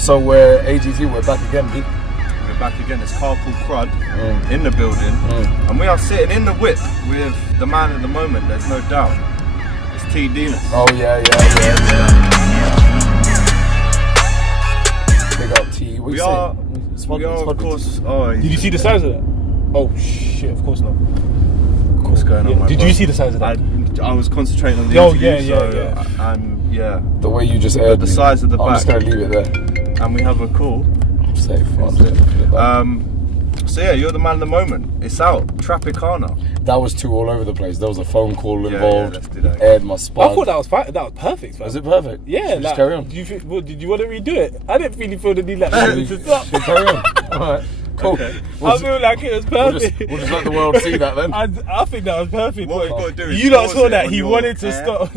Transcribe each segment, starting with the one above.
So we're AGT, we're back again, B. We're back again, it's Carpool Crud in the building. And we are sitting in the whip with the man at the moment, there's no doubt. It's Dness. Oh yeah. Big up T. What We are of course. Oh, did you see the size of that? Oh shit, of course not. What's going on, Did you see the size of that? I was concentrating on the interview, yeah. The way you just aired the size of the I'm back. just going to leave it there. And we have a call. I'm safe. So yeah, you're the man at the moment. It's out, Trapicana. That was two all over the place. There was a phone call involved. Let's do that. Aired my spot. I thought that was fine. That was perfect, man. Was it perfect? Yeah. Just carry on. Did you want to redo it? I didn't really feel the need like Should carry on. Alright. Cool. Okay. I feel like it was perfect. We'll just let the world see that then. I think that was perfect. What we've got to do is you lot pause saw it that on he your wanted to air. stop.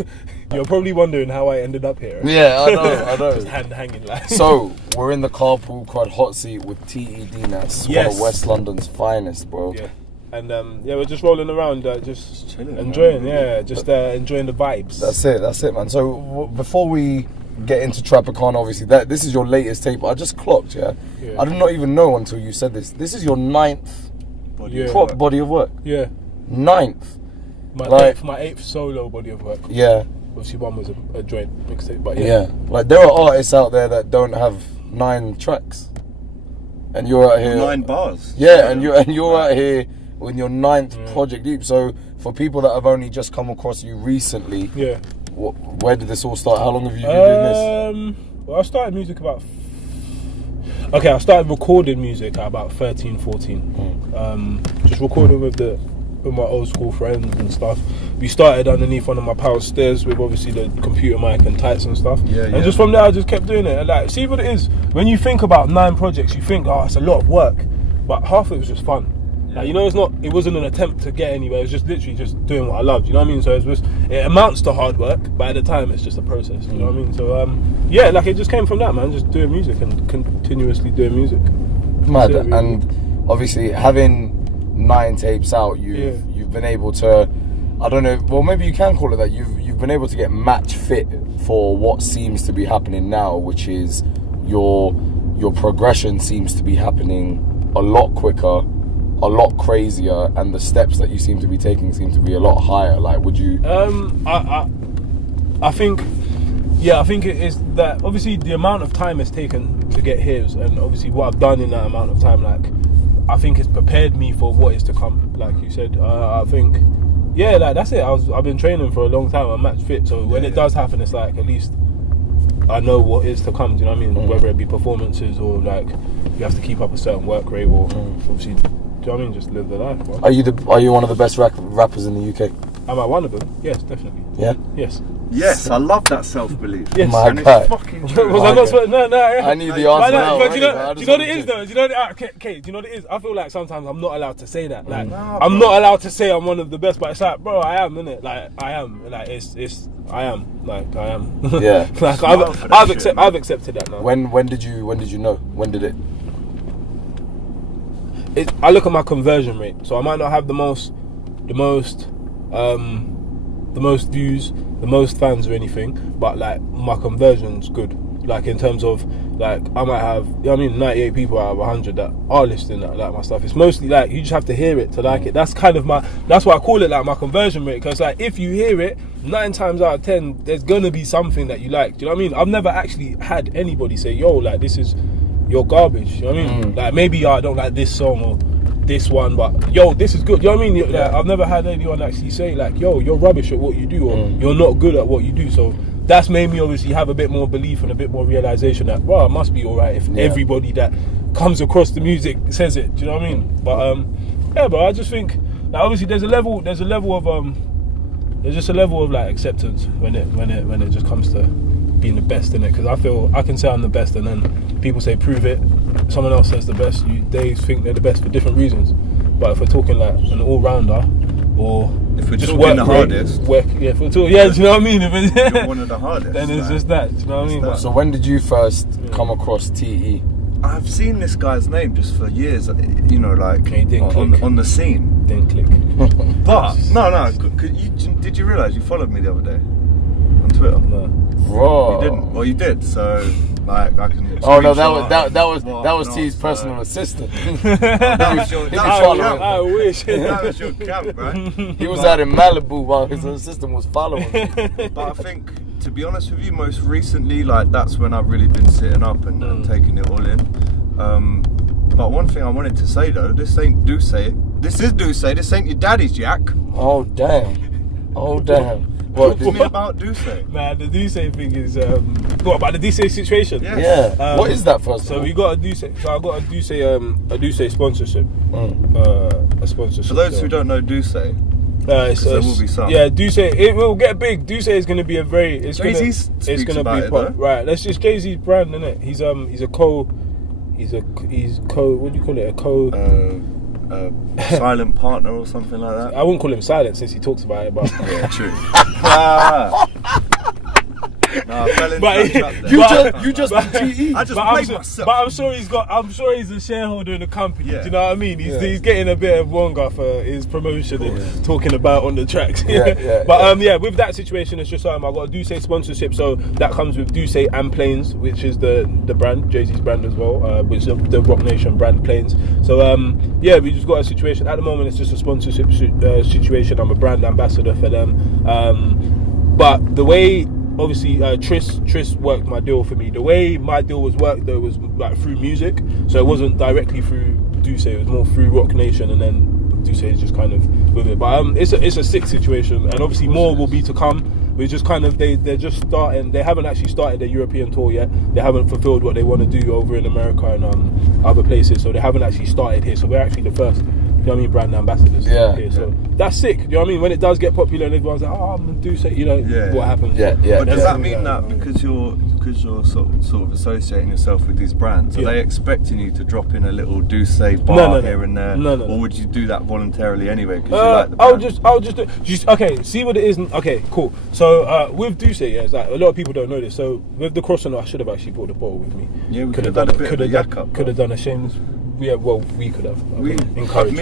You're probably wondering how I ended up here. Yeah, I know. Just hand hanging like. So, we're in the Carpool Crud hot seat with Dness, one of West London's finest, bro. Yeah. And we're just rolling around, just chilling, enjoying, man. enjoying the vibes. That's it, man. So, before we get into Trapicana, obviously, this is your latest tape. I just clocked, yeah? I did not even know until you said this. This is your 9th body of work. Yeah. 9th. My eighth solo body of work. Yeah. Obviously, one was a joint mixtape, but yeah. Like, there are artists out there that don't have 9 tracks. And you're out here. 9 bars. Yeah, and you're out here with your 9th project deep. So, for people that have only just come across you recently, where did this all start? How long have you been doing this? Well, I started music I started recording music at about 13, 14. Just recording with my old school friends and stuff. We started underneath one of my pal's stairs with obviously the computer mic and tights and stuff. And just from there I just kept doing it. And like, see what it is, when you think about 9 projects, you think, oh, it's a lot of work. But half of it was just fun. Like, you know, it wasn't an attempt to get anywhere, it was just literally just doing what I loved, you know what I mean? So it amounts to hard work, but at the time it's just a process, you know what I mean? So like it just came from that, man, just doing music and continuously doing music. Mad. Really. And obviously having 9 tapes out, you've been able to, I don't know, well maybe you can call it that, you've been able to get match fit for what seems to be happening now, which is your progression seems to be happening a lot quicker, a lot crazier, and the steps that you seem to be taking seem to be a lot higher. Like, would you? I think it is that obviously the amount of time it's taken to get here, and obviously what I've done in that amount of time, like, I think it's prepared me for what is to come. Like you said, I think, like that's it. I've been training for a long time. I'm match fit, so when it does happen, it's like at least I know what is to come. Do you know what I mean? Whether it be performances or like you have to keep up a certain work rate, or obviously. Do you know what I mean? Just live the life, bro. Are you one of the best rappers in the UK? Am I one of them? Yes, definitely. Yeah? Yes, I love that self-belief. Yes. My and God. it's fucking true. Was I not supposed? No. Yeah. I knew the answer now. But do you know what it is though? Do you know what do you know what it is? I feel like sometimes I'm not allowed to say that. Like I'm not allowed to say I'm one of the best, but it's like, bro, I am, innit? Like I am. Like it's I am. Like I am. Yeah. Like I've accepted that now. When did you know? When did it? I look at my conversion rate, so I might not have the most views, the most fans or anything, but like my conversion's good. Like in terms of like I might have, you know what I mean, 98 people out of 100 that are listening that like my stuff. It's mostly like you just have to hear it to like it. That's kind of that's why I call it like my conversion rate, because like if you hear it 9 times out of 10, there's gonna be something that you like. Do you know what I mean? I've never actually had anybody say, yo, like this is your garbage, you know what I mean? Like maybe I don't like this song or this one, but yo, this is good, you know what I mean? Like, I've never had anyone actually say like, yo, you're rubbish at what you do, or you're not good at what you do. So that's made me obviously have a bit more belief and a bit more realization that, well, it must be alright if everybody that comes across the music says it, do you know what I mean? But but I just think like obviously there's a level of like acceptance when it just comes to being the best in it, because I feel I can say I'm the best and then people say prove it, someone else says the best, they think they're the best for different reasons. But if we're talking like an all-rounder, or if we're just talking the hardest, do you know what I mean? If you're one of the hardest, then it's just that, do you know what I mean? So when did you first come across TE? I've seen this guy's name just for years, you know, like on the scene. Didn't click. But no, did you realise you followed me the other day on Twitter? No. Bro. You didn't. Well, you did. So Like I can. Oh no, that was what T's not, personal assistant. That was your, that was your camp. I wish. That was your camp, right? He was out in Malibu while his assistant was following him. But I think, to be honest with you, most recently, like that's when I've really been sitting up and taking it all in. But one thing I wanted to say though, this ain't Duce. This is Duce. This ain't your daddy's Jack. Oh damn. Oh damn. What? Talk to me about Duce. Nah, the Duce thing is what about the Duce situation? Yes. Yeah. What is that first? So we got a Duce. So I got a Duce sponsorship. A sponsorship. For those who don't know Duce, there will be some. Yeah, Duce. It will get big. Duce is going to be a very. It's going to be pop. Right. Let's just Jay-Z's brand, innit? He's a co. What do you call it? A co. Silent partner or something like that. I wouldn't call him silent since he talks about it, but yeah, true. No, I fell into But- that trap there. You just TE. I just but played myself. I'm sure he's a shareholder in the company. Yeah. Do you know what I mean? He's getting a bit of wonga for his promotion and talking about on the tracks. But with that situation, it's just I got a Duce sponsorship, so that comes with Duce and Planes, which is the brand, Jay-Z's brand as well, which is the Rock Nation brand Planes. So we just got a situation at the moment. It's just a sponsorship situation. I'm a brand ambassador for them. But the way. Obviously, Tris worked my deal for me. The way my deal was worked though was like through music, so it wasn't directly through Duce. It was more through Rock Nation, and then Duce is just kind of with it. But it's a sick situation, and obviously more will be to come. We're just kind of they're just starting. They haven't actually started their European tour yet. They haven't fulfilled what they want to do over in America and other places. So they haven't actually started here. So we're actually the first. You know what I mean, brand ambassadors here. So that's sick. You know what I mean? When it does get popular and everyone's like, oh, I'm gonna do say, what happens. Yeah. But does that mean that because you're sort of associating yourself with these brands, are they expecting you to drop in a little Duce bar here and there? No. Or would you do that voluntarily anyway? Because you like the brand? I'll just okay. See what it is. Okay, cool. So with Duce, it's like a lot of people don't know this. So with the cross on, I should have actually brought the bottle with me. Yeah, we could have done a bit of a yak up. Could have done a shameless. Yeah, well, we could have. Me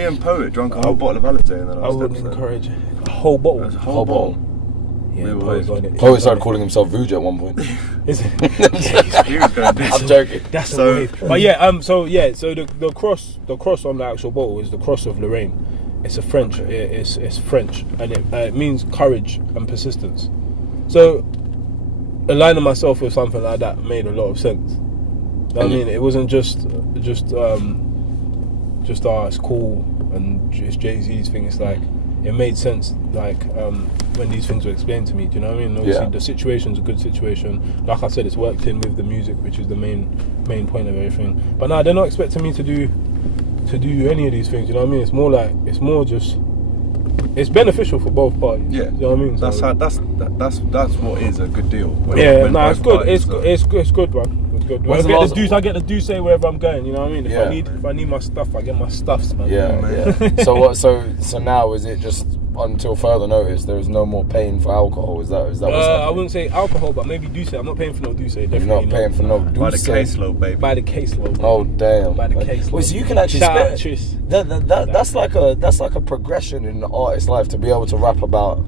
and Poet drunk a whole bottle of Alizé in the last I wouldn't episode. encourage a whole bottle. A whole bottle. Yeah, We were Poet's on it. Poet started calling himself Vuj at one point. Is it? He was going to do I'm joking. That's So- a wave. But so the cross on the actual bottle is the cross of Lorraine. It's a French. It's French, and it means courage and persistence. So aligning myself with something like that made a lot of sense. I mean, it wasn't just it's cool and it's Jay-Z's thing. It's like it made sense. Like when these things were explained to me. Do you know what I mean? Obviously, the situation's a good situation. Like I said, it's worked in with the music, which is the main point of everything. But now they're not expecting me to do any of these things. You know what I mean? It's more just. It's beneficial for both parties. Yeah, you know what I mean. That's what is a good deal. It's good. It's good, man. It's good. I get the Duce wherever I'm going. You know what I mean? If I need my stuff, I get my stuffs, man. Yeah. So what? So now is it just until further notice? There is no more paying for alcohol. Is that what's happening? I wouldn't say alcohol, but maybe Duce. I'm not paying for no Duce. Definitely You're not paying for no Duce. By the caseload, baby. By the caseload. Oh damn. By the caseload. Wait, so you can actually Shout out spend. Tris. That's like a progression in the artist's life to be able to rap about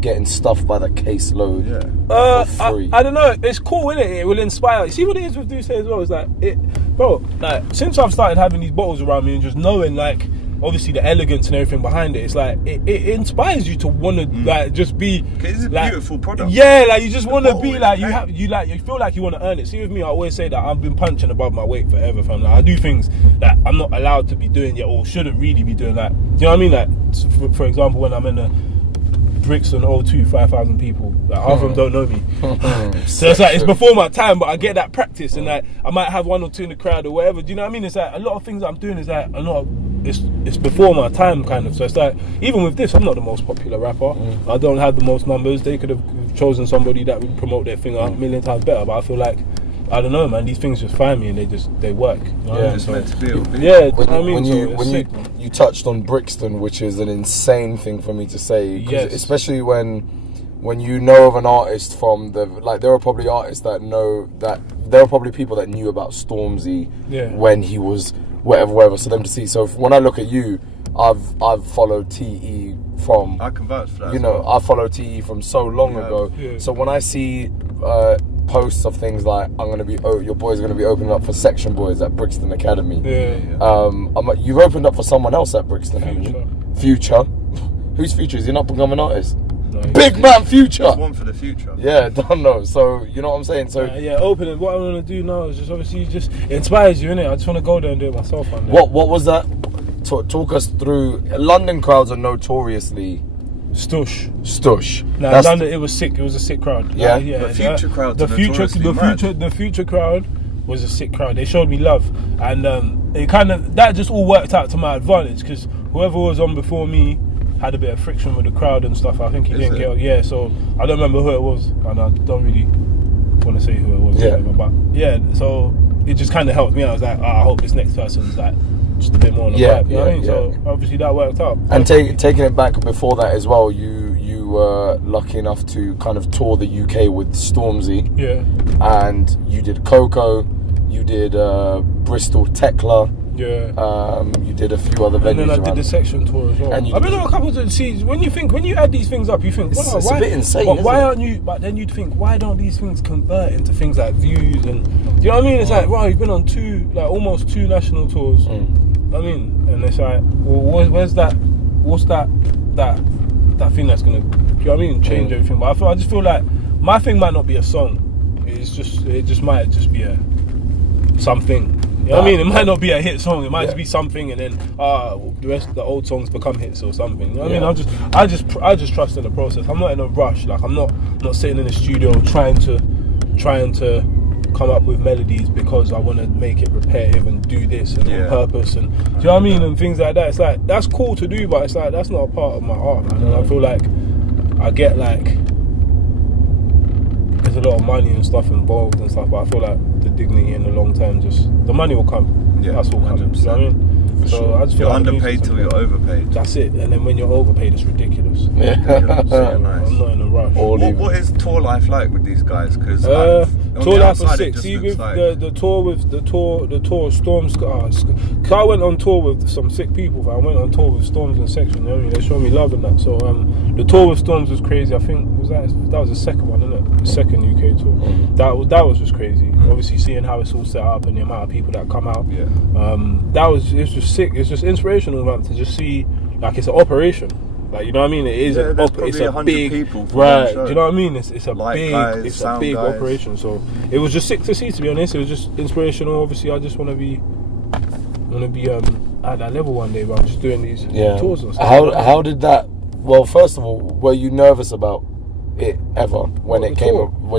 getting stuffed by the caseload for free. I don't know. It's cool, innit? It will inspire. You see what it is with Duce as well? It's like since I've started having these bottles around me and just knowing like obviously the elegance and everything behind it, it's like it inspires you to want to like just be. It's a beautiful product. Yeah, like you just want to bottle be is like great. you feel like you want to earn it. See with me, I always say that I've been punching above my weight forever, fam. Like I do things that I'm not allowed to be doing yet or shouldn't really be doing. Like, do you know what I mean? Like for example, when I'm in the Brixton O2, 5,000 people. Like half of them don't know me. So it's like it's before my time, but I get that practice, and like I might have one or two in the crowd or whatever. Do you know what I mean? It's like a lot of things I'm doing is like a lot. It's before my time, kind of. So it's like even with this, I'm not the most popular rapper. I don't have the most numbers. They could have chosen somebody that would promote their thing a million times better. But I feel like I don't know, man. These things just find me and they work. You know what I mean? It's meant to be. Yeah, When you touched on Brixton, which is an insane thing for me to say, Yes. especially when you know of an artist from there are probably artists that know that there are probably people that knew about Stormzy when he was whatever. So them to see. So when I look at you, I've followed TE from. I can vouch for that. You know, I followed TE from so long ago. Yeah. So when I see posts of things like your boy's gonna be opening up for Section Boys at Brixton Academy. You've opened up for someone else at Brixton, haven't you? Future. Who's Future? Is he an up-and-coming artist? No, Big man Future. There's one for the future. Yeah, don't know. So you know what I'm saying. So opening. What I want to do now is just obviously it inspires you, innit? I just want to go there and do it myself. What was that? Talk us through. London crowds are notoriously stush. Nah, London, it was sick. It was a sick crowd. Yeah, the future crowd. The future crowd was a sick crowd. They showed me love, and it that just all worked out to my advantage because whoever was on before me had a bit of friction with the crowd and stuff. I think he didn't get. Yeah, so I don't remember who it was, and I don't really want to say who it was. Yeah, but yeah, so it just kind of helped me out. I was like, I hope this next person's like just a bit more on the vibe. You know what I mean? So obviously that worked out. And taking it back before that as well, you were lucky enough to kind of tour the UK with Stormzy. Yeah. And you did Coco, you did Bristol Tekla. Yeah. You did a few other venues. And then I did the Section tour as well. I've been on a couple of see when you add these things up, you think it's a bit insane. But why aren't you? But then you'd think, why don't these things convert into things like views and do you know what I mean? It's like, wow, you've been on almost two national tours. I mean, and it's like, well, where's that? What's that thing that's gonna, do you know what I mean, change everything? But I just feel like my thing might not be a song. It just might just be a something. You know what I mean? It might not be a hit song. It might just be something, and then the rest of the old songs become hits or something. You know what I mean? I just trust in the process. I'm not in a rush. Like I'm not sitting in the studio trying to come up with melodies because I want to make it repetitive and do this and on purpose and do you know what I mean, and things like that. It's like that's cool to do, but it's like that's not a part of my art, man. And I feel like I get like there's a lot of money and stuff involved and stuff, but I feel like the dignity in the long term, just the money will come. Yeah, that's all coming. You know what I mean? So I just feel you're like underpaid till you're overpaid. That's it. And then when you're overpaid, it's ridiculous. Yeah. So nice. I'm not in a rush. What is tour life like with these guys? Because tour life was sick. See, with the tour Storms. Cause I went on tour with some sick people. I went on tour with Storms and Section. You know what I mean? They showed me love and that. So the tour with Storms was crazy. I think that was the second one, isn't it? The second UK tour. That was just crazy. Obviously, seeing how it's all set up and the amount of people that come out. Yeah. It's just sick. It's just inspirational, man, to just see like it's an operation. Like, you know what I mean? It is it's a big people right. Do you know what I mean? It's a big guys. operation. So it was just sick to see. To be honest, it was just inspirational. Obviously, I just want to be at that level one day. But I'm just doing these tours and stuff. How did that? Well, first of all, were you nervous about it ever when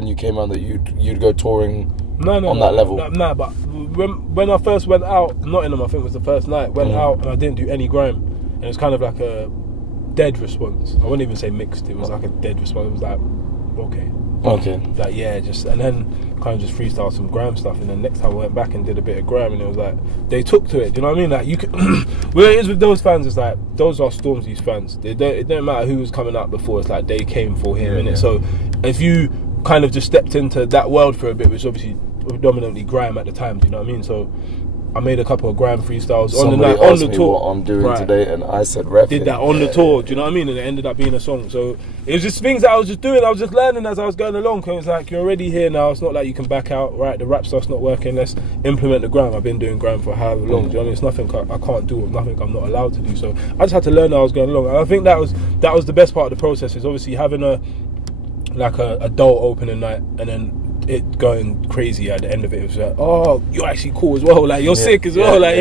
you came out that you'd go touring? On that level? No, but when I first went out, Nottingham, I think was the first night, went out and I didn't do any grime. And it was kind of like a dead response. I wouldn't even say mixed, it was like a dead response. It was like, okay. Like, and then kind of just freestyle some grime stuff. And then next time I went back and did a bit of grime and it was like, they took to it, do you know what I mean? Like, you could, well, it is with those fans, it's like, those are Stormzy's fans. It don't matter who was coming out before, it's like, they came for him, innit? So, if you kind of just stepped into that world for a bit, which obviously predominantly grime at the time, do you know what I mean? So I made a couple of grime freestyles on the tour. What I'm doing today, and I said, "Ref." Did that on the tour, do you know what I mean? And it ended up being a song. So it was just things that I was just doing. I was just learning as I was going along. Cause it's like, you're already here now. It's not like you can back out. Right, the rap stuff's not working. Let's implement the grime. I've been doing grime for however long. Do you know what I mean? It's nothing I can't do, or nothing I'm not allowed to do. So I just had to learn as I was going along. And I think that was the best part of the process. Is obviously having a adult opening night and then it going crazy at the end of it. It was like, oh, you're actually cool as well, like you're sick as well, like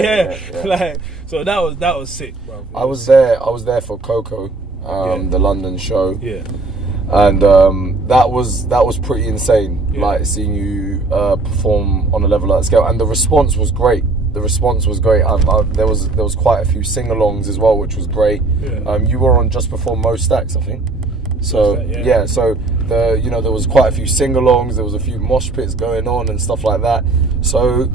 so that was sick, bro. I was there for Coco, the London show, and that was pretty insane, like seeing you perform on a level like that scale, and the response was great. There was quite a few sing-alongs as well, which was great. You were on just before Most Stacks, I think. So so there was quite a few sing-alongs, there was a few mosh pits going on and stuff like that. So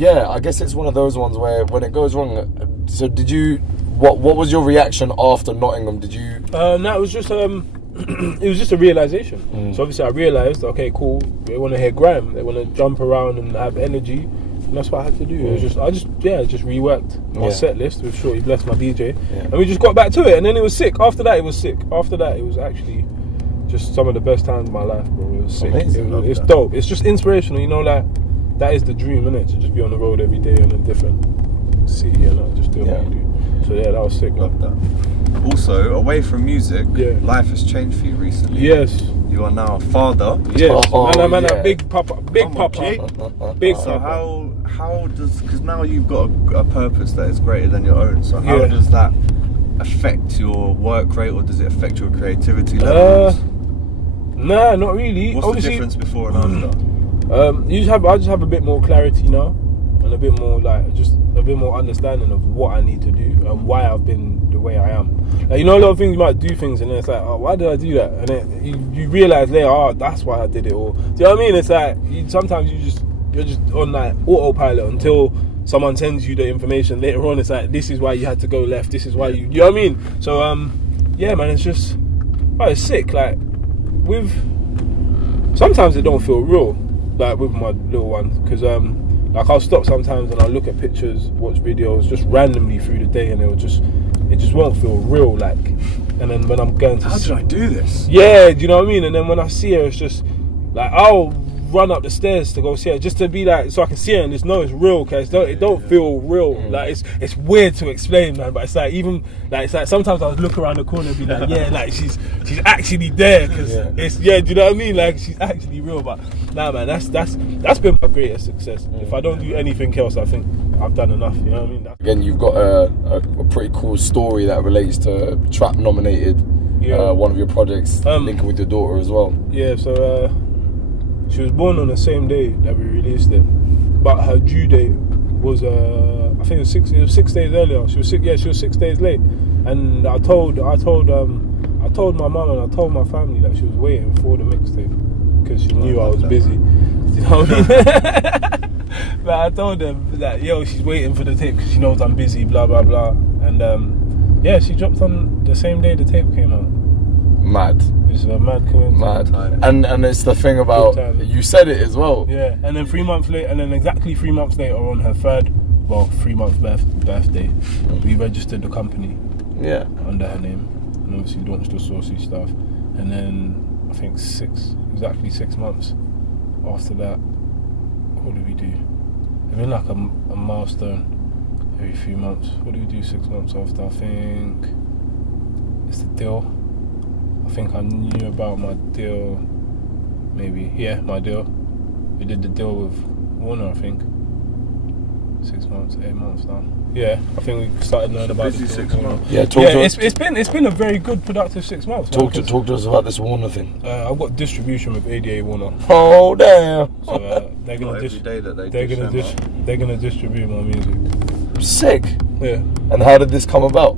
I guess it's one of those ones where when it goes wrong. So did you? What was your reaction after Nottingham? Did you? No, it was just it was just a realization. So obviously I realized, okay, cool. They want to hear grime. They want to jump around and have energy. And that's what I had to do. It was I just reworked my set list with Shorty Bless, my DJ, and we just got back to it. And then it was sick. After that, it was sick. After that, it was actually just some of the best times of my life, bro. It was sick. It's that. dope. It's just inspirational, you know, like that is the dream, innit? To just be on the road every day in a different city and just do what you do. So yeah, that was sick. Love that. Also, away from music, Yeah. life has changed for you recently. Yes. You are now a father. Yes. Oh, man, yeah. big papa. Big. So how does, because now you've got a purpose that is greater than your own, so how does that affect your work rate, or does it affect your creativity levels? Nah, not really. What's Obviously, the difference before and after? I just have a bit more clarity now, and a bit more just a bit more understanding of what I need to do and why I've been the way I am. Like, you know, a lot of things you might do things and then it's like, oh, why did I do that? And then you realise later, oh, that's why I did it. Or do you know what I mean? It's like sometimes you're just on like autopilot until someone sends you the information later on. It's like, this is why you had to go left. This is why you know what I mean? So yeah, man, it's just it's sick. Like sometimes it don't feel real. Like with my little ones, because like I'll stop sometimes and I'll look at pictures, watch videos just randomly through the day, and it just won't feel real. Like, and then when I'm going to how did I do this? Yeah, do you know what I mean? And then when I see her, it's just like I'll run up the stairs to go see her, just to be like, so I can see her and just know it's real. Cause it don't feel real. Like it's weird to explain, man. But it's like it's like sometimes I look around the corner and be like, yeah, like she's actually there. Cause it's do you know what I mean? Like she's actually real. But nah, man, that's been my greatest success. If I don't do anything else, I think I've done enough. You know what I mean? Again, you've got a pretty cool story that relates to Trap nominated. One of your projects, linking with your daughter as well. Yeah, so she was born on the same day that we released it, but her due date was I think it was 6 days earlier. She was 6 days late, and I told my mum and I told my family that she was waiting for the mixtape because she knew I was busy. You know what I mean? But I told them that she's waiting for the tape because she knows I'm busy, blah blah blah, and she dropped on the same day the tape came out. Mad. It's a mad coincidence. Mad. And it's the thing about, you said it as well. Yeah, and then 3 months later, and then exactly 3 months later on her 3-month birthday, we registered the company under her name, and obviously launched the Saucy stuff. And then I think exactly 6 months after that, what did we do? It's been like a milestone every few months. What do we do 6 months after? I think it's the deal. I think I knew about my deal, maybe. Yeah, my deal. We did the deal with Warner, I think. 6 months, 8 months now. Yeah, I think we started knowing about the 6 months. Yeah, it's been a very good, productive 6 months. Talk to us about this Warner thing. I've got distribution with ADA Warner. Oh damn! So they're gonna distribute my music. Sick. Yeah. And how did this come about?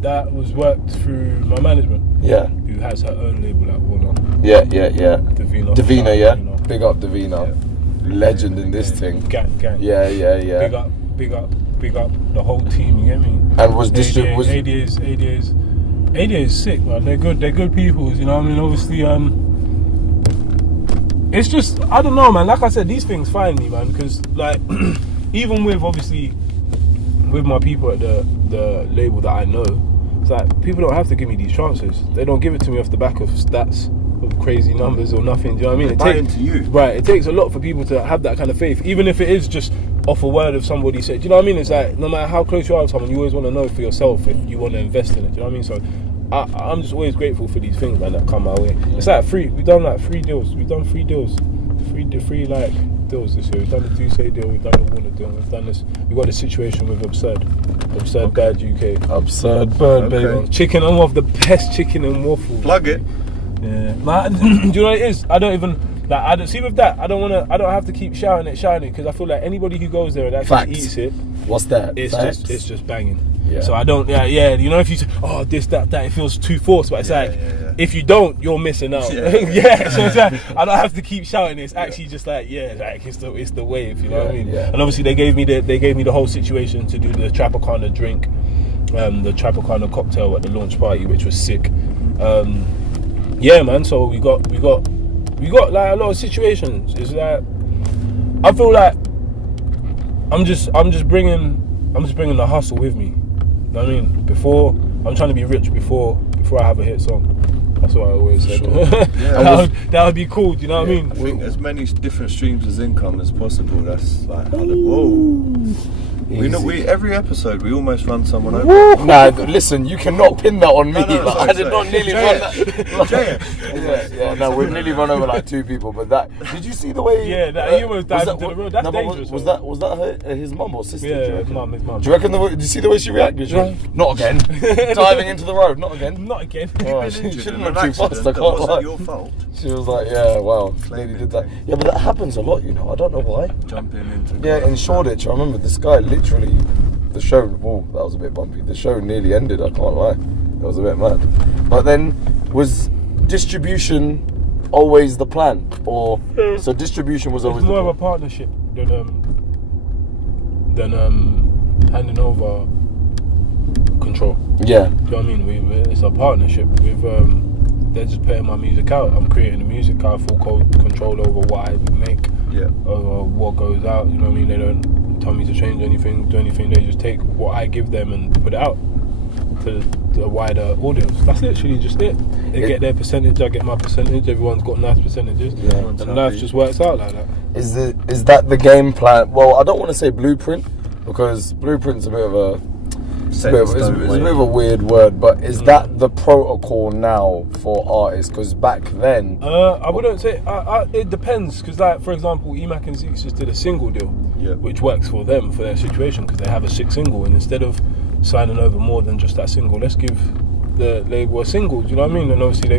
That was worked through my management. Yeah. Who has her own label at Warner. Yeah. Davina, yeah. Big up Davina. Yeah. Legend in this thing. Gang. Yeah. Big up the whole team, you get me? And was ADA is sick, man. They're good people, you know what I mean? Obviously, it's just, I don't know, man. Like I said, these things find me, man, because like even with my people at the label that I know, it's like people don't have to give me these chances. They don't give it to me off the back of stats, of crazy numbers or nothing. Do you know what I mean? Buy into you. Right. It takes a lot for people to have that kind of faith, even if it is just off a word of somebody said. Do you know what I mean? It's like no matter how close you are to someone, you always want to know for yourself if you want to invest in it. Do you know what I mean? So I'm just always grateful for these things, man, that come my way. It's like we've done like 3 deals. We've done 3 deals. Three like deals this year. We've done the Dness deal, we've done the Warner deal, we've done this. We've got the situation with Absurd Bird UK. Absurd Bird, baby. Chicken and waffle, the best chicken and waffle. Plug it. Yeah. Man, do you know what it is? I don't even see with that. I don't have to keep shouting because I feel like anybody who goes there and actually eats it. What's that? It's just banging. Yeah. So I don't. Yeah. You know, if you say, oh, this, that, it feels too forced, but it's if you don't, you're missing out. Yeah. So it's like I don't have to keep shouting. It's actually just like it's the wave. You know what I mean? Yeah. And obviously they gave me the whole situation to do the Trapicana drink, the Trapicana cocktail at the launch party, which was sick. Yeah, man. So we got like a lot of situations. It's like I feel like I'm just bringing the hustle with me. You know what I mean? I'm trying to be rich before I have a hit song. That's what I always said. Sure. That would be cool. Do you know what I mean? I think as many different streams of income as possible. That's like, whoa. Every episode we almost run someone over. Nah, listen, you cannot pin that on me. Sorry, I did not nearly run that. No, we've nearly run over like 2 people. But that, did you see the way? Yeah, that he almost died into the road. That's dangerous. Was that his mum or sister? Yeah, his mum. Do you reckon? Did you see the way she reacted? She went, not again. Diving into the road, not again. Not again. Oh, she shouldn't have too fast. I can't lie. Your fault. She was like, yeah, well, lady did that. Yeah, but that happens a lot, you know. I don't know why. Jumping into. Yeah, in Shoreditch, I remember this guy literally. The show, oh, that was a bit bumpy. The show nearly ended, I can't lie. It was a bit mad. But then, was distribution always the plan? Or, so distribution was always it's more the of a partnership than handing over control. Yeah. Do you know what I mean? It's a partnership. They're just putting my music out. I'm creating the music. I have full control over what I make. Yeah. Over what goes out. You know what I mean? They don't tell me to change anything, do anything. They just take what I give them and put it out to the wider audience. That's literally just it. They get their percentage, I get my percentage. Everyone's got nice percentage, and life just works out like that. Is that the game plan? Well, I don't want to say blueprint because blueprint's a bit of a it's a bit of a weird word, but is that the protocol now for artists? Because back then, I wouldn't say. It depends. Because, like, for example, Emac and Zeeks just did a single deal, which works for them for their situation because they have a 6 single, and instead of signing over more than just that single, let's give the label a single. Do you know what I mean? And obviously they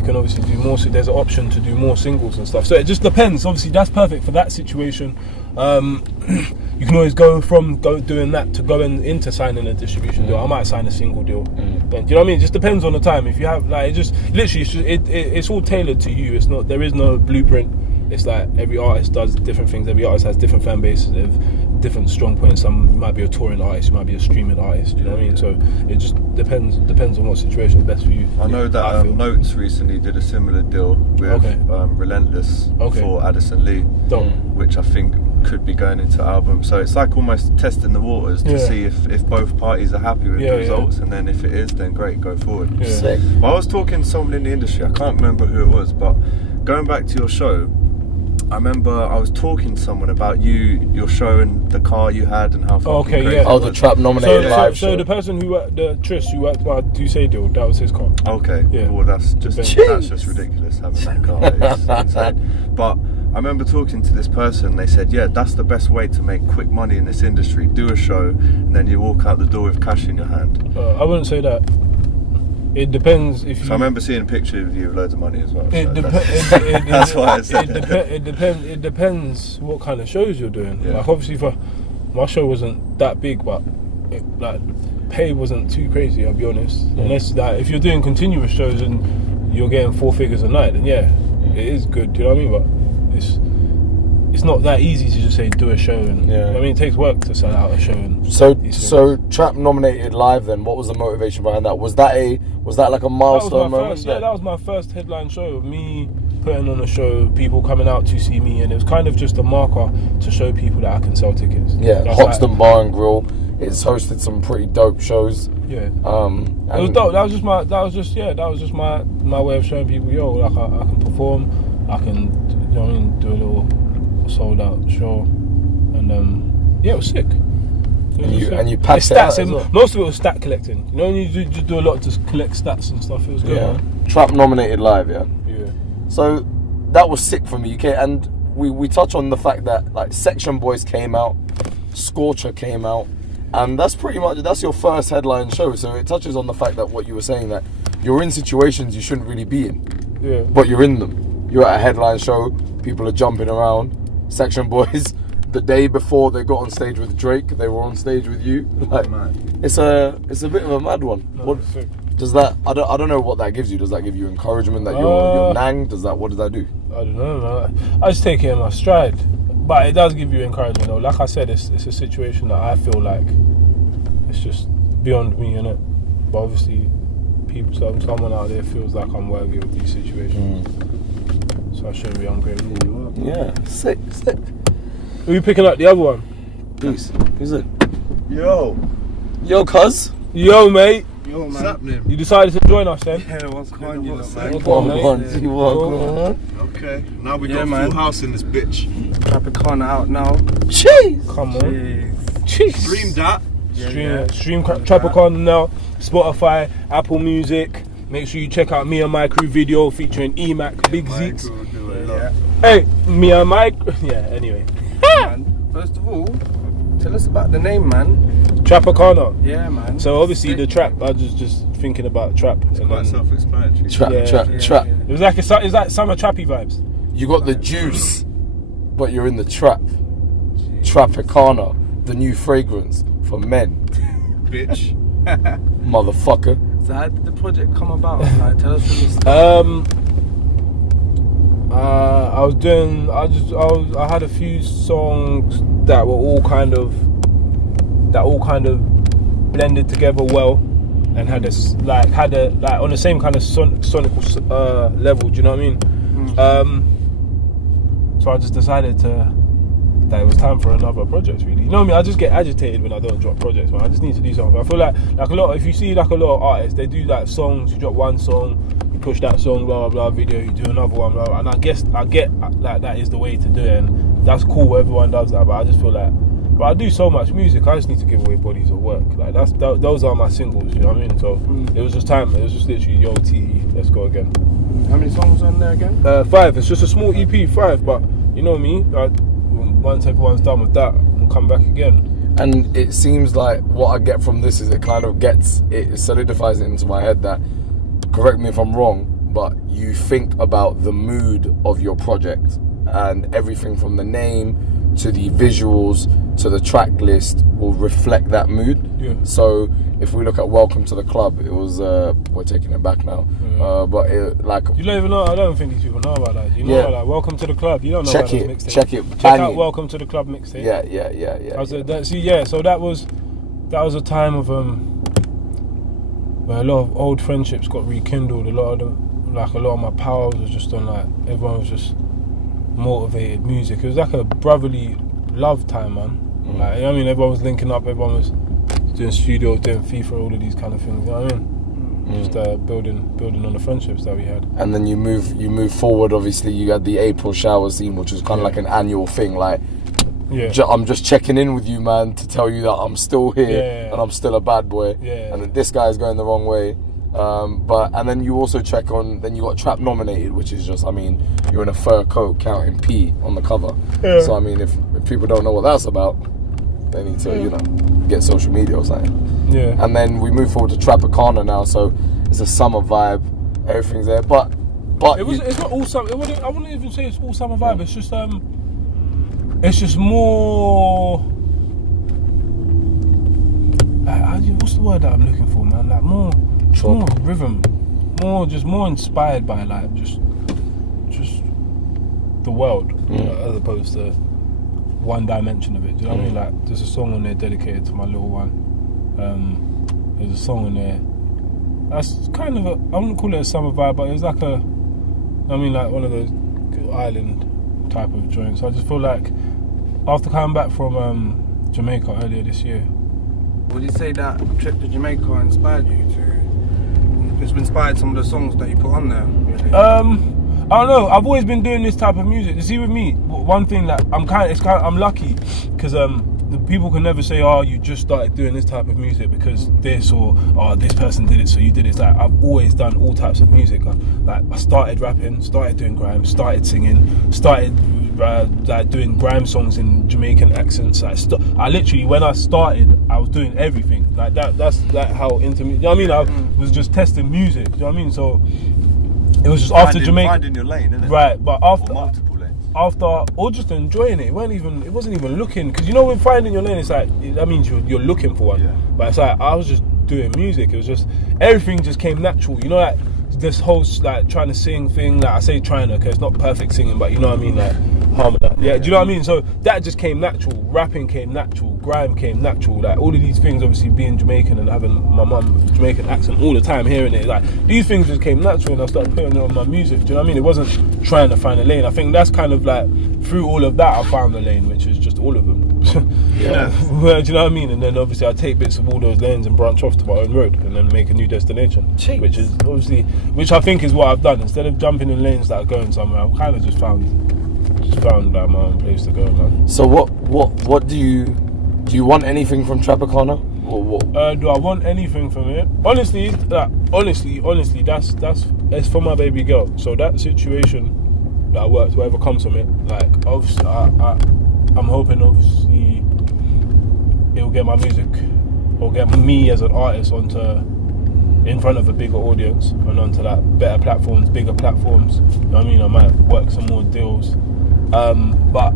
can obviously do more. So there's an option to do more singles and stuff. So it just depends. Obviously, that's perfect for that situation. You can always go from doing that to going into signing a distribution deal. I might sign a single deal. Then, do you know what I mean? It just depends on the time. If you have like, it just literally, it's all tailored to you. It's not. There is no blueprint. It's like every artist does different things. Every artist has different fan bases. They have different strong points. Some might be a touring artist. You might be a streaming artist. You know what I mean? So it just depends on what situation is best for you. I know that Notes recently did a similar deal with Relentless for Addison Lee, which I think could be going into album. So it's like almost testing the waters to see if both parties are happy with the results, and then if it is, then great, go forward. Sick. But I was talking to someone in the industry, I can't remember who it was, but going back to your show, I remember I was talking to someone about your show and the car you had and how fucking crazy it was. The Trap nominated live show. So the person who worked, the Tris who worked my Do Say deal, that was his car. Okay, well that's just ridiculous having that car. It's insane. But I remember talking to this person, they said, yeah, that's the best way to make quick money in this industry. Do a show and then you walk out the door with cash in your hand. I wouldn't say that. It depends if you... So I remember seeing a picture of you with loads of money as well. That's why I said it depends what kind of shows you're doing. Like obviously my show wasn't that big, but pay wasn't too crazy, I'll be honest. Unless that if you're doing continuous shows and you're getting 4 figures a night, then it is good, do you know what I mean? But it's not that easy to just say do a show and I mean it takes work to sell out a show. And so Trap nominated live. Then what was the motivation behind that? Was that like a milestone moment? That was my first headline show of me putting on a show, people coming out to see me, and it was kind of just a marker to show people that I can sell tickets. Hoxton Bar and Grill. It's hosted some pretty dope shows. It was dope. That was just my way of showing people, like I can perform, I can, you know what I mean, do a little sold out show, and it was sick. And you packed stats it out. Most of it was stat collecting. You know, you just do a lot to collect stats and stuff. It was good. Man. Trap nominated live, So that was sick for me. And we touch on the fact that like Section Boys came out, Scorcher came out, and that's your first headline show. So it touches on the fact that what you were saying, that you're in situations you shouldn't really be in, but you're in them. You're at a headline show, people are jumping around. Section Boys, the day before they got on stage with Drake, they were on stage with you. Like, it's a bit of a mad one. What does that? I don't know what that gives you. Does that give you encouragement that you're nang? What does that do? I don't know, man. I just take it in my stride, but it does give you encouragement though. Like I said, it's a situation that I feel like it's just beyond me, innit? But obviously, someone out there feels like I'm worthy of these situations, so I shouldn't be ungrateful. Yeah, sick. Are you picking up the other one? Peace. Who's it? Yo, cuz. Yo, mate. Yo, man. What's happening? You decided to join us then? Yeah, what's going on, you lot, man? What's going on, mate? Okay, now we Yeah, got man. full house in this bitch. Trapicana out now. Jeez. Come on. Jeez. Jeez. Stream that. Stream Trapicana now. Spotify, Apple Music. Make sure you check out Me and My Crew video featuring EMAC, Big Zeeks. Hey, Me and My yeah, anyway. Man, first of all, tell us about the name, man. Trapicana. Yeah, man. So obviously Sick. the trap, I was just thinking about trap. It's quite self-explanatory. Trap. It was like it's like summer trappy vibes. You got the juice, but you're in the trap. Trapicana, the new fragrance for men. Bitch. Motherfucker. So how did the project come about? Like, tell us from the start. I had a few songs that were all kind of blended together well, and had a on the same kind of sonical level. Do you know what I mean? So I just decided that it was time for another project. Really, you know what I mean? I just get agitated when I don't drop projects, man. I just need to do something. I feel like a lot. If you see like a lot of artists, they do like songs. You drop one song, you push that song, blah blah blah. Video, you do another one, blah, blah. And I get like that is the way to do it, and that's cool. Everyone does that, but I just feel like. But I do so much music. I just need to give away bodies of work. Like those are my singles. You know what I mean? So it was just time. It was just literally yo T. Let's go again. How many songs on there again? 5. It's just a small EP. 5, but you know me. Once everyone's done with that, we'll come back again. And it seems like what I get from this is it solidifies it into my head that, correct me if I'm wrong, but you think about the mood of your project, and everything from the name to the visuals to the track list will reflect that mood. Yeah. So if we look at Welcome to the Club, it was we're taking it back now, but it, like You don't even know. I don't think these people know about that. You know about that. Welcome to the Club. You don't know about that mixtape. Check it. Check out Welcome to the Club mixtape. Yeah. So that was a time of where a lot of old friendships got rekindled. A lot of my pals was just on like everyone was just motivated music. It was like a brotherly love time, man. Like, I mean, everyone was linking up. Everyone was doing studio, doing FIFA, all of these kind of things. You know what I mean? Just building on the friendships that we had. And then you move forward. Obviously, you had the April shower scene, which was kind of like an annual thing. Like, I'm just checking in with you, man, to tell you that I'm still here and I'm still a bad boy. And that this guy's going the wrong way. And then you also check on. Then you got Trap Nominated, which is just, I mean, you're in a fur coat counting P on the cover. Yeah. So I mean, if people don't know what that's about, they need to get social media or something. Yeah. And then we move forward to Trapicana now, so it's a summer vibe. Everything's there, but it's not all summer. I wouldn't even say it's all summer vibe. It's just more. What's the word that I'm looking for, man? Like more rhythm, more inspired by like just the world, as opposed to one dimension of it. Do you know what I mean? Like, there's a song on there dedicated to my little one. There's a song on there that's kind of I wouldn't call it a summer vibe, but it was like like one of those island type of joints. So I just feel like after coming back from Jamaica earlier this year. Would you say that trip to Jamaica inspired you to? It's inspired some of the songs that you put on there. Really? I don't know. I've always been doing this type of music. You see, with me, one thing that I'm lucky because people can never say, "Oh, you just started doing this type of music because this," or "Oh, this person did it, so you did it." It's like I've always done all types of music. I started rapping, started doing grime, started singing, started doing grime songs in Jamaican accents. I literally, when I started, I was doing everything like that. That's like how into me. You know what I mean? I was just testing music. You know what I mean? So it was just after Jamaica, finding your lane, innit? right? But after. Or multiple lanes. Or just enjoying it. It wasn't even looking, because you know, when finding your lane, it's like that means you're looking for one. Yeah. But it's like I was just doing music. It was just everything just came natural. You know, like this whole like trying to sing thing. Like I say trying to, because it's not perfect singing, but you know what I mean. Like harmonize. Yeah, do you know what I mean? So that just came natural. Rapping came natural. Grime came natural. Like all of these things, obviously being Jamaican and having my mum Jamaican accent all the time, hearing it, like these things just came natural, and I started putting it on my music. Do you know what I mean? It wasn't trying to find a lane. I think that's kind of like through all of that, I found the lane, which is just all of them. Yeah. Well, do you know what I mean? And then obviously I take bits of all those lanes and branch off to my own road, and then make a new destination. Jeez. Which I think is what I've done. Instead of jumping in lanes that are going somewhere, I've kind of just found like my own place to go, man. So what do you want anything from Trapicana? Or what? Do I want anything from it? Honestly, that's it's for my baby girl. So that situation that works, whatever comes from it, like obviously, I'm hoping obviously it'll get my music or get me as an artist in front of a bigger audience and onto like better platforms, bigger platforms. You know what I mean? I might work some more deals. But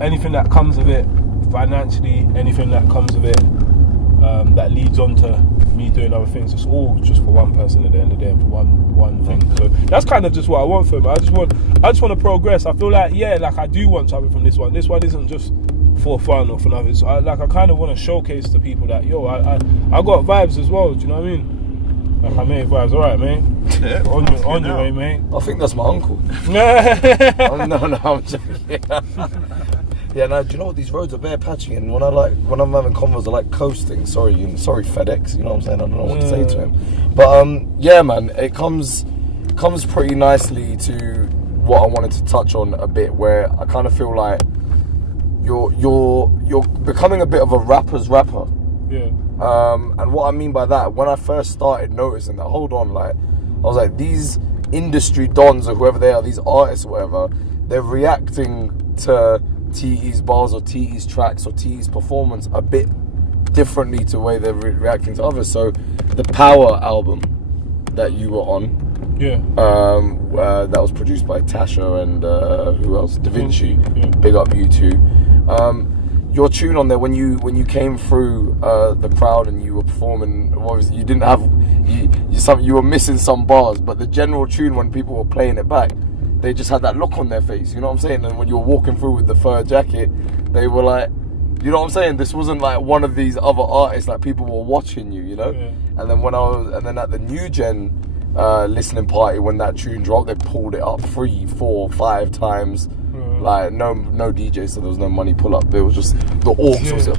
anything that comes of it financially, anything that comes of it that leads on to me doing other things, it's all just for one person at the end of the day, for one thing. So that's kind of just what I want from it. I just want to progress. I feel like I do want something from this one. This one isn't just for fun or for nothing. So I kind of want to showcase to people that I got vibes as well. Do you know what I mean? Like I made vibes. All right, mate. Yeah, On your way, mate. I think that's my uncle. Oh, no, I'm joking. Yeah, no, do you know what? These roads are bare patchy, and when I'm having convos, I like coasting. Sorry FedEx, you know what I'm saying? I don't know what to say to him. But yeah, man, it comes pretty nicely to what I wanted to touch on a bit, where I kind of feel like you're becoming a bit of a rapper's rapper. Yeah. And what I mean by that, when I first started noticing that, hold on, like I was like, these industry dons or whoever they are, these artists or whatever, they're reacting to TE's bars or TE's tracks or TE's performance a bit differently to the way they're reacting to others. So the Power album that you were on, that was produced by Tasha and who else? Da Vinci. Yeah. Big up you two. Your tune on there, when you came through the crowd and you were performing, obviously you didn't have you were missing some bars, but the general tune, when people were playing it back, they just had that look on their face, you know what I'm saying? And when you were walking through with the fur jacket, they were like, you know what I'm saying? This wasn't like one of these other artists, like people were watching you, you know? Yeah. And then at the New Gen listening party, when that tune dropped, they pulled it up 3, 4, 5 times. Like no DJ, so there was no money pull up. It was just the aux was the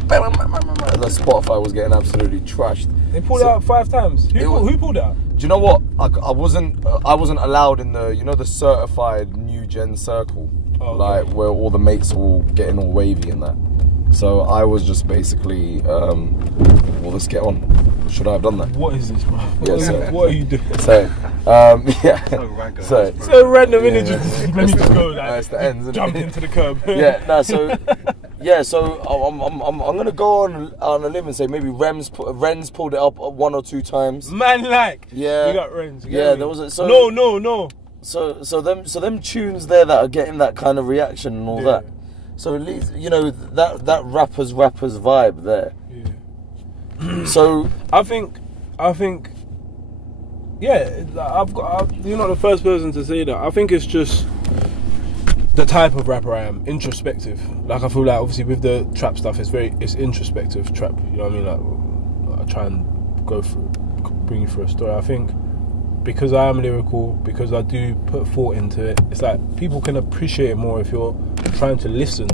Spotify was getting absolutely trashed. They pulled it out 5 times. Who pulled it out? Do you know what? I wasn't allowed in the the certified New Gen circle, like where all the mates are all getting all wavy and that. So I was just basically, well, let's get on. Should I have done that? What is this, bro? Yeah, what are you doing? So, yeah. So random just let me just go. Like, it's the ends, jump into the curb. Yeah, no, so yeah, so I'm gonna go on a limb and say maybe Ren's pulled it up 1 or 2 times. Man, like yeah, we got Ren's. Yeah, there was a no. So them tunes there that are getting that kind of reaction and all that. So at least that rappers vibe there. Yeah. So I think, yeah, you're not the first person to say that. I think it's just the type of rapper I am, introspective. Like I feel like obviously with the trap stuff, it's introspective trap. You know what I mean? Like I try and bring you through a story. I think because I am lyrical, because I do put thought into it, it's like people can appreciate it more if you're trying to listen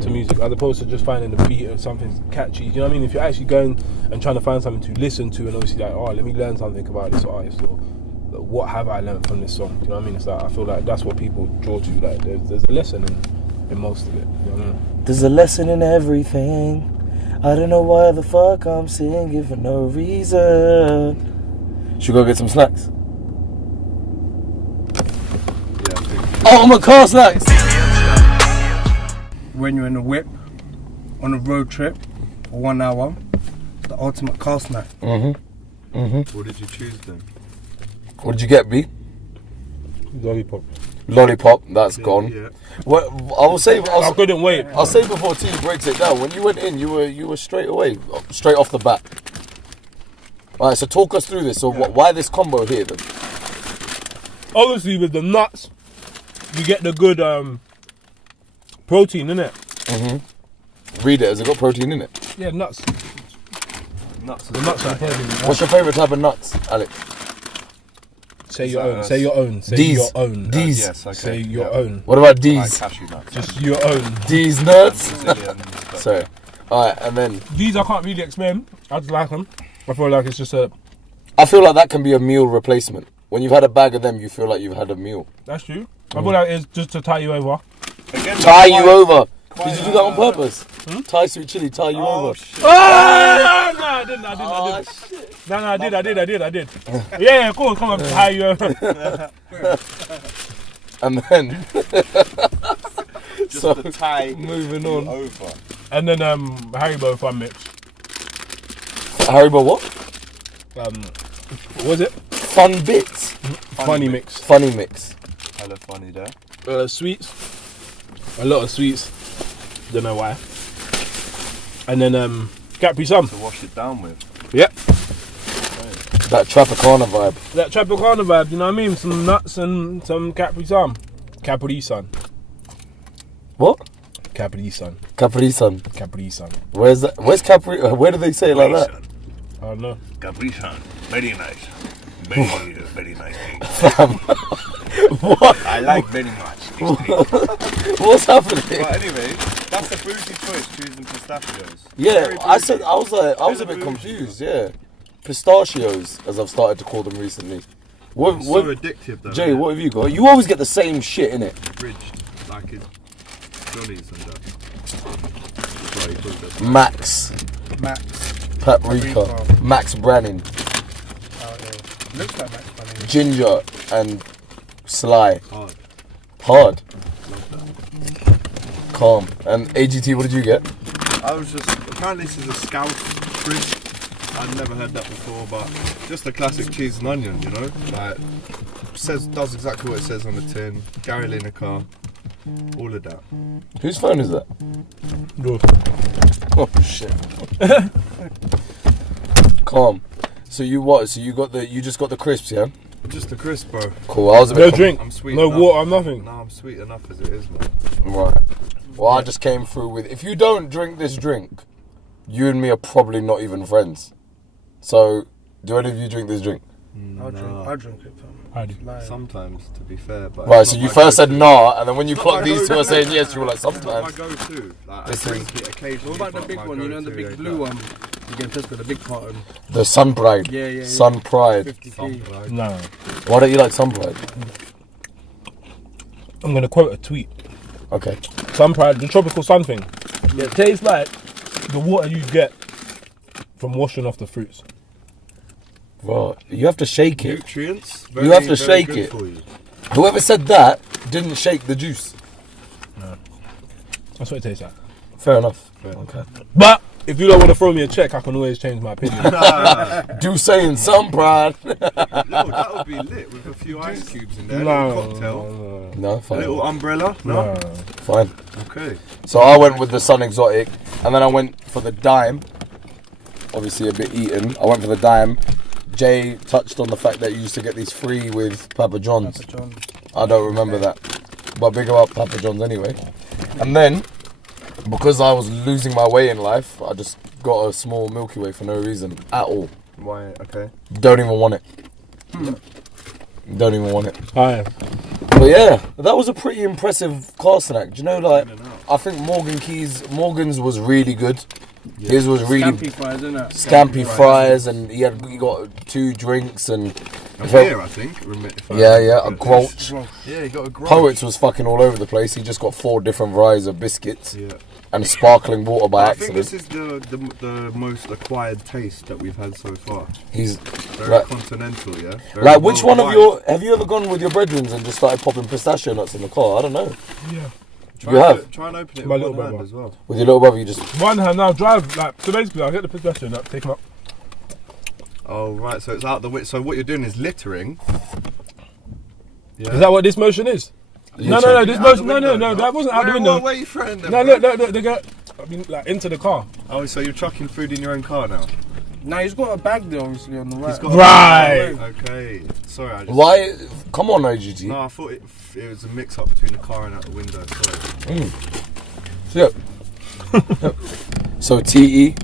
to music as opposed to just finding the beat or something catchy. You know what I mean? If you're actually going and trying to find something to listen to and obviously like, let me learn something about this artist, or what have I learned from this song? You know what I mean? It's like I feel like that's what people draw to. Like there's a lesson in most of it. You know what I mean? There's a lesson in everything. I don't know why the fuck I'm singing for no reason. Should we go get some snacks? Oh, my car snacks! When you're in a whip, on a road trip, for 1 hour, it's the ultimate car snack. What did you choose then? What did you get, B? Lollipop, that's gone. Yeah. Well, I couldn't wait. I'll say before T breaks it down. When you went in, you were straight off the bat. All right, so talk us through this. So why this combo here then? Obviously, with the nuts, you get the good Protein, innit? Read it. Has it got protein in it? Yeah, nuts. Nuts. The nuts are protein. What's your favourite type of nuts, Alex? Say your own. Say your own. Say D's. your own. D's. Yes, okay. Say your own. What about Like D's? cashew nuts. Just your own. D's nuts? Brazilian, but- Sorry. Alright, and then These I can't really explain. I just like them. I feel like it's just a. I feel like that can be a meal replacement. When you've had a bag of them, you feel like you've had a meal. That's true. I feel like it's just to tie you over. Again, Tie quite- you over. quite, Did you do that on purpose? Thai sweet chili, tie you Oh, over. shit. Ah! No, I didn't. Oh, shit. No, I did. Yeah, cool. Come on, tie you over. And then Just so, the tie moving you on. over. And then Haribo fun mix. Haribo what? What was it? Fun bits. Funny mix. Funny mix. Hella funny there. Sweets. A lot of sweets. Don't know why. And then Capri Sun. To wash it down with. Yep. That Trapicana vibe. That Trapicana vibe, you know what I mean? Some nuts and some Capri Sun. Capri Sun. What? Capri Sun. Capri Sun. Capri Sun. Where's that? Where's Capri? Where do they say it like that? I don't know. Capri Sun, very nice. Very nice thing. What? I like very much this drink. What's happening? But anyway, that's a bougie choice, choosing pistachios. Yeah, Very I bougie. said I was a bit confused. Yeah, pistachios, as I've started to call them recently. What? It's What? so addictive though. Jay, what have you got? You always get the same shit in it. Bridged, like it's Johnny's and that. Sorry, you called it. Max, Max. paprika, Paprika. Max Branning, Oh, yeah. Looks like Max Bunny. ginger, and Sly. Hard. Hard, Love that. calm. And AGT, what did you get? I was just, apparently this is a Scout crisp. I'd never heard that before, but just a classic cheese and onion, you know? Like, does exactly what it says on the tin. Gary Lineker, all of that. Whose phone is that? Good. Oh shit. Calm. So you what? So you just got the crisps, yeah? Just the crisp, bro. Cool. I was a No bit drink. I'm sweet No enough. water, nothing. No, I'm sweet enough as it is, man. Right. Well, I just came through with. If you don't drink this drink, you and me are probably not even friends. So, do any of you drink this drink? I'll drink it, fam. I do. Like, Sometimes, to be fair, but Right. it's So not you my first said go-to. nah, and then when you It's not clocked my these two are go-to. saying yes, you were like It's not my sometimes. go-to. Like, This I is- drink it occasionally. what about the but big my one? You know the go-to big ain't blue that. one? You get Tesco, the big carton. The Sun Pride. Yeah. Sun Pride. 50p. No. Why don't you like Sun Pride? I'm going to quote a tweet. Okay. Sun Pride, the tropical sun thing. It tastes like the water you get from washing off the fruits. Right. You have to shake it. Nutrients. You have to very shake good it. for you. Whoever said that didn't shake the juice. That's what it tastes like. Fair enough. Fair enough. Okay. But if you don't want to throw me a check, I can always change my opinion. Do saying Sun Pride. Yo, that would be lit with a few ice cubes in there. A little cocktail. No, A fine. little umbrella. No. Fine. Okay. So I went with the Sun Exotic, and then I went for the Dime. Obviously a bit eaten. I went for the Dime. Jay touched on the fact that you used to get these free with Papa John's. Papa John. I don't remember that, but big up Papa John's anyway. And then, because I was losing my way in life, I just got a small Milky Way for no reason at all. Why? Okay. Don't even want it. Don't even want it. Hi. But yeah, that was a pretty impressive car snack. Do you know, like, I think Morgan's was really good. Yeah. His was really Scampy fries, isn't it? Scampy fries, and he got 2 drinks and A beer, I think. if I yeah, remember a correctly. Grolsch. Yeah, he got a Grolsch. Poets was fucking all over the place. He just got 4 different varieties of biscuits Yeah. and sparkling water by I think accident. this is the most acquired taste that we've had so far. He's Very like, continental, yeah. Very like which one of worldwide. have you ever gone with your brethren and just started popping pistachio nuts in the car? I don't know. Yeah. You have? Try and open it My with little one hand brother. as well. With your little brother, you just One hand now drive, like, so basically I'll get the possession up, take them up. Oh right, so it's out the way. So what you're doing is littering. Yeah. Is that what this motion is? No, this Out motion, the no, window, that wasn't out the window. Where are you throwing them? No, bro? look, they get, I mean, like, into the car. Oh, so you're chucking food in your own car now? Now he's got a bag there, obviously, on the right. He's got Right. Okay. Sorry, I just. why? Come on, OGT. No, I thought it was a mix-up between the car and out the window. Sorry. Yep. So TE,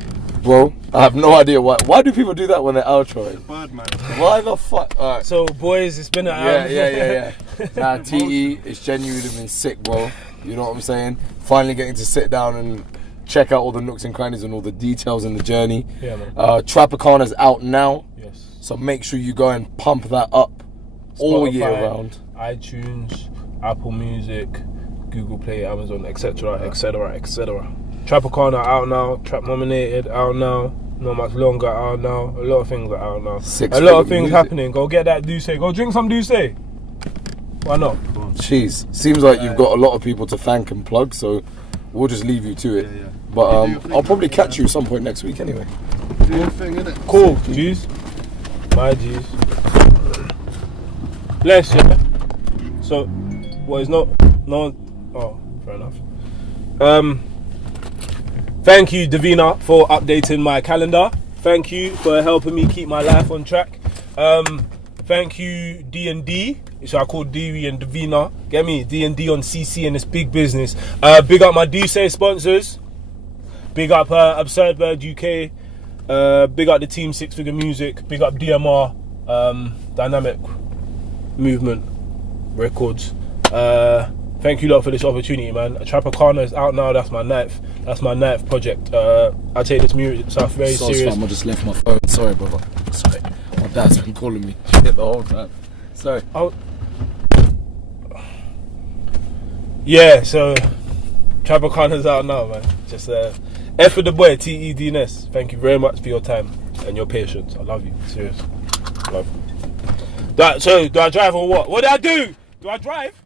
bro, I have no idea why. Why do people do that when they're outroing? Bird, man. Why the fuck? Alright. So, boys, it's been an hour. Yeah. Nah, TE, it's genuinely been sick, bro. You know what I'm saying? Finally getting to sit down and check out all the nooks and crannies and all the details in the journey. Yeah, man. Trapicana's out now, Yes. so make sure you go and pump that up all year Spotify, round. iTunes, Apple Music, Google Play, Amazon, etc., etc., etc. Trapicana out now. Trap Nominated out now. Not much longer out now. A lot of things are out now. A lot of things happening. Go get that Dness. Go drink some Dness. Why not? Jeez, seems like you've got a lot of people to thank and plug, so we'll just leave you to it. Yeah. But You do your thing, I'll probably man. catch you some point next week anyway. Do your thing, innit? Cool, G's. My G's. Bless you. So, what is not? No. Oh, fair enough. Thank you, Davina, for updating my calendar. Thank you for helping me keep my life on track. Thank you, D&D. So I call Dewey and Davina. Get me? D&D on CC and it's big business. Big up my Dness sponsors. Big up Absurd Bird UK. Big up the team 6 Figure Music. Big up DMR. Dynamic Movement Records. Thank you lot for this opportunity, man. Trapicana is out now. That's my ninth project. I take this music stuff very serious. I just left my phone. Sorry, brother. Sorry. My dad's been calling me shit the whole time. Sorry. Yeah, so Trapicana's out now, man. Just F with the boy, TE Dness. Thank you very much for your time and your patience. I love you. Serious. Love. So, do I drive or what? What do I do? Do I drive?